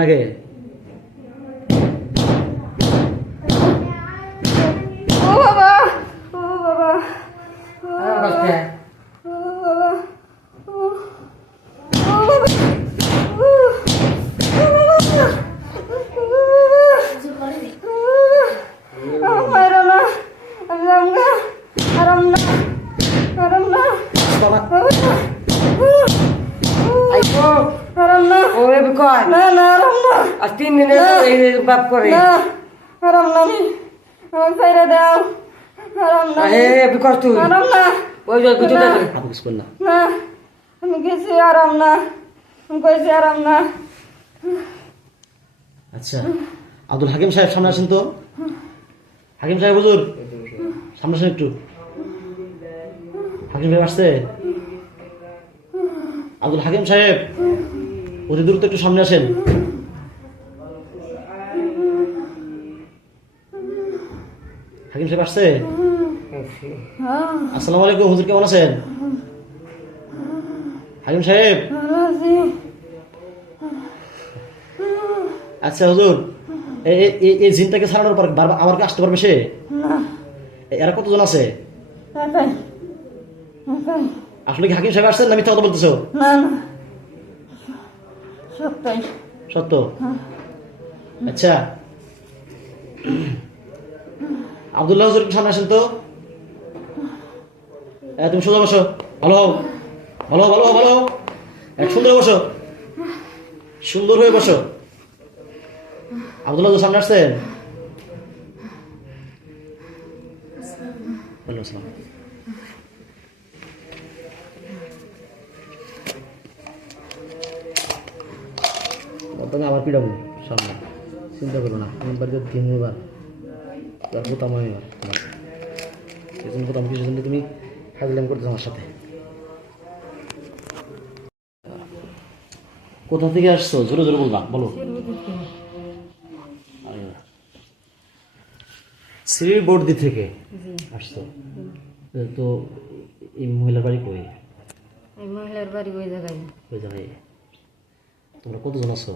লাগে ও বাবা ও বাবা ও বাবা ও বাবা বাপ করে বিকজ তুই ওই আমি গেছি আরাম না আমি কইছি আরাম না। আচ্ছা আব্দুল হাকিম সাহেব সামনে আসেন তো। হাকিম সাহেব হুজুর সামনে আসেন একটু। হাকিম সাহেব আসছে। আব্দুল হাকিম সাহেব অতি দ্রুত একটু সামনে আসেন। হাকিম সাহেব আসছে। আসসালামু আলাইকুম হুজুর, কেমন আছেন? হাকিম সাহেব আচ্ছা হুজুর এই জিনটাকে ছাড়ানোর পর বারবার আমার কাছে আসতে পারবে সে? এরা কতজন আছে? আসলে কি হাকিম সাহেব আসছেন না মিথ্যা কথা বলতেছো? সত্য। আচ্ছা আব্দুল্লাহ হুজুর সামনে আসেন তো। তুমি সোজা বসো। ভালো হও ভালো হও ভালো হও ভালো হও। এক সুন্দর বসো, সুন্দর হয়ে বসো। আব্দুল্লাহ হুজুর সামনে আসছেন। আবার পিড়াবো সামনে, চিন্তা করো না। আমার বাড়িতে তিনবার বোতাম আমি সেজন্য বোতাম কিছু জন্য তুমি ফাজলাম করতেছো আমার সাথে। কোথা থেকে আসছো? জোরে জোরে বলবা, বলো। শ্রীবর্দি থেকে আসছো তো। এই মহিলার বাড়ি কই? এই মহিলার বাড়ি ওই জায়গায়। ওই জায়গায়। তোমরা কতজন আছো?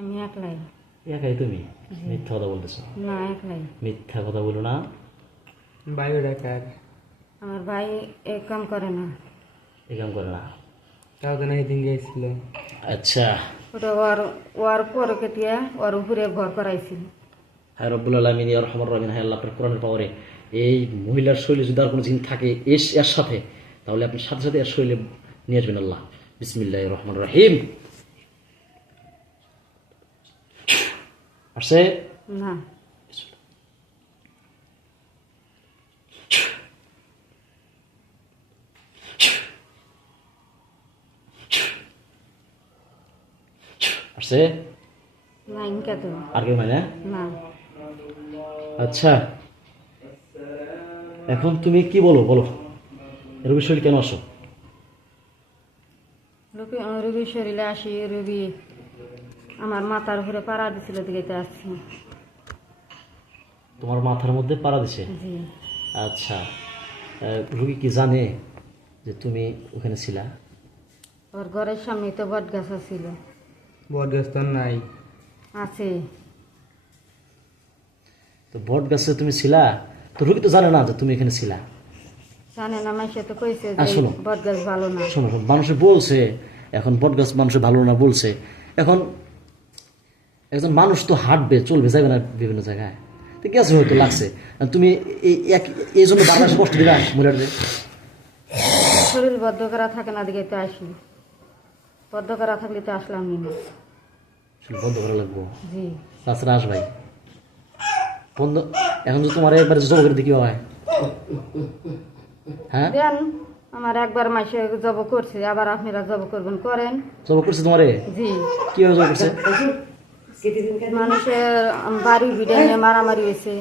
আমি একলাই। একাই তুমি? মিথ্যা কথা বলতেছো। না একলাই। মিথ্যা কথা বলো না। বাইরে ডাকার আমার ভাই এই কাম করে না। এই কাম করে না? তাও তো নাই দিন গেছিল। আচ্ছা ওটা ওর পরে কেটিয়া ওর উপরে ভর করাইছি। হায় রব্বুল আলামিন ইয়া রাহমার রাহিম। হায় আল্লাহ, আপনার কোরআনের পাওয়ারে এই মহিলার শরীরে যদি আর কোনো জিন থাকে এর সাথে, তাহলে আপনি সাথে সাথে এর শরীরে নিয়ে আসবেন। আল্লাহ বিসমিল্লাহির রহমানির রহিম। আসছে না আসছে না ইনকা তো আর কেউ মানে না। আচ্ছা এখন তুমি কি বলো, বলো রবি শরীর কেন আসো? রবির শরীরে আসি। রবি আমার মাথার উপরে পাড়া দিছিল দিকে আসছি। তোমার মাথার মধ্যে পাড়া দিছে? জি। আচ্ছা রুগী কি জানে যে তুমি ওখানে ছিলা? ওর ঘরের সামনে তো বট গাছ ছিল। বট গাছ তো নাই। আছে। তো বট গাছে তুমি ছিলা, তো রুগী তো জানে না যে তুমি এখানে ছিলা। জানে না, মানুষে তো কইছে শোনো বট গাছ ভালো না। শোনো, মানুষে বলছে এখন বট গাছ মানুষের ভালো না বলছে। এখন একজন মানুষ তো হাঁটবে চলবে যাবে না বিভিন্ন জায়গায়, তো গেছে হয়তো লাগছে। তুমি এই জন্য বারবার কষ্ট দিলা মহিলাদের? শরীর বদ্ধ করা থাকে না দিকে তো আসি। বদ্ধ করা থাকলে তো আসলাম না। বন্ধ করা লাগবো। জি। তাছাড়া আস ভাই বন্ধ। এখন তো তোমার একবার জব করে দেখি হয়। হ্যাঁ দেন আমার একবার মাসে জব করছে, আবার আপনারা জব করবেন করেন। জব করছে তোমারে? জি। কিভাবে জব করছে? মানুষের বাড়ি ভিড়ে নিয়ে মারামারি হয়েছে,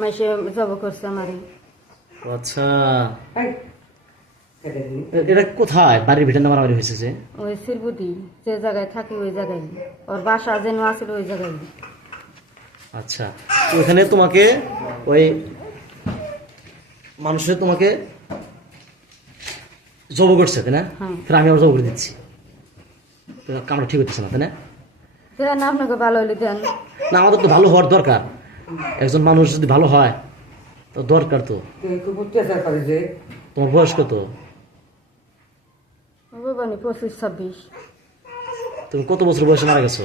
মাসে জব করছে আমারে। আচ্ছা এটা কোথায় বাড়ির ভিতরে মারামারি হয়েছে? যে ওই শিলবুটি যে জায়গায় থাকি ওই জায়গায়, ওর বাসা যেন আছিল ওই জায়গায়। আচ্ছা ওখানে তোমাকে ওই মানুষের তোমাকে জব করছে তাই না? হ্যাঁ। ফের আমি আবার জব করে দিচ্ছি। কামড়া ঠিক হচ্ছে না, তাই না? দেন আপনাকে ভালো হইলে দেন। না, আমাদের তো ভালো হওয়ার দরকার। একজন মানুষ যদি ভালো হয় তো দরকার তো। খুব অত্যাচার করে যে তোমার বয়স কত? বাবানি 25-26, তুমি কত বছর বয়সে মারা গেছো?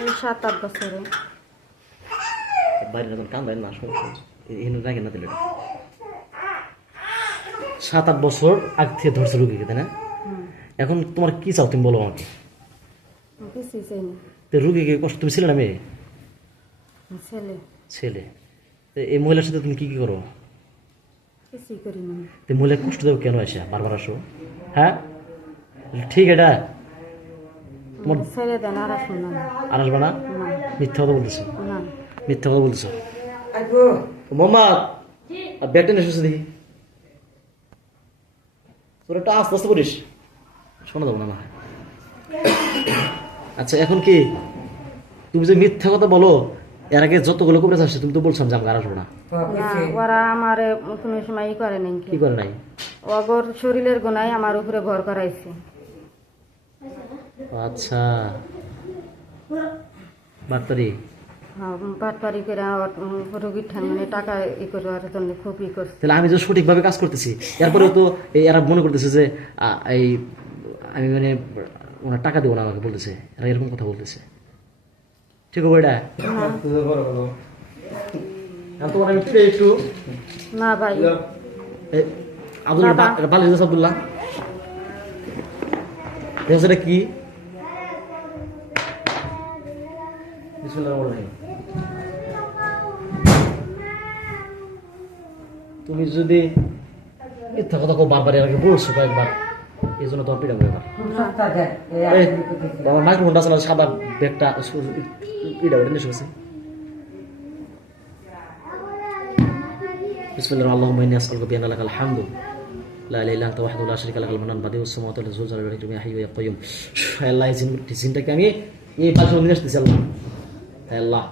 এই 7-8 বছরে। বাইরে যখন কান্দায় না এখানে রাখেন না দিলে 7-8 বছর আগ থেকে ধরছে রুগীকে, তাই না? এখন তোমার কি চাও তুমি বলো আমাকে। কিছুই চাই না। তো রুগীকে কষ্ট, তুমি ছিলে না মেয়ে? ছেলে ছেলে। তো এই মহিলার সাথে তুমি কি কি করো? কিছুই করি না। তো মহিলাকে কষ্ট দেবো কেন আসে বারবার আসো? হ্যাঁ ঠিক এটা তোমার ছেলে দেন আর আসুন না। আর আসবে না? না মিথ্যা কথা বলতেছো, না। মিথ্যা কথা বলতেছো। মোহাম্মদ আর ব্যাগটা নিয়ে এসেছে দেখি। তোর একটা আস্তে আস্তে করিস, শোনা যাবো না। আচ্ছা এখন কি তুমি যে মিথ্যা কথা বলো, এর আগে যতগুলো কবিরাজ আসছে তুমি তো বলছিলাম যে আমাকে আর আসবো না। না ওরা আমার কোনো সময় করে নাই। কি করে নাই? অগর শরীরের গোনায় আমার উপরে ভর করাইছে। আচ্ছা বার্তারি বাটপারি করে রোগীর ঠান মানে টাকা করার জন্য খুব করছে। তাহলে আমি যে সঠিকভাবে কাজ করতেছি, এরপরেও তো এরা মনে করতেছে যে এই আমি মানে ওনার টাকা দেবো না আমাকে বলতেছে, এরা এরকম কথা বলতেছে। ঠিক হবে এটা? তোমার আমি একটু না ভাই আব্দুল্লাহ বালি আব্দুল্লাহ দেখো এটা কি? তুমি যদি মিথ্যা কথা খুব বারবার এর আগে বলছো কয়েকবার, এই জন্য তোমার পিড়াবো এবার। আমার মাইক্রোফোনটা আসলে সাদা ব্যাগটা পিড়াবো, এটা নিয়ে শুনছি। বিসমিল্লাহির আল্লাহুম্মা ইন্নী আসআলুকা বিআন্না লাকাল হামদু লা ইলাহা ইল্লা আনতা ওয়াহদাহু লা শারীকা লাকাল মান্নান বাদিউস সামাওয়াতি ওয়াল আরদি যুল জালালি ওয়াল ইকরাম ইয়া হাইয়্যু ইয়া কাইয়্যুম। আল্লাহ এই জিনটাকে আমি এই বাসা নিয়ে আসতেছি। আল্লাহ আল্লাহ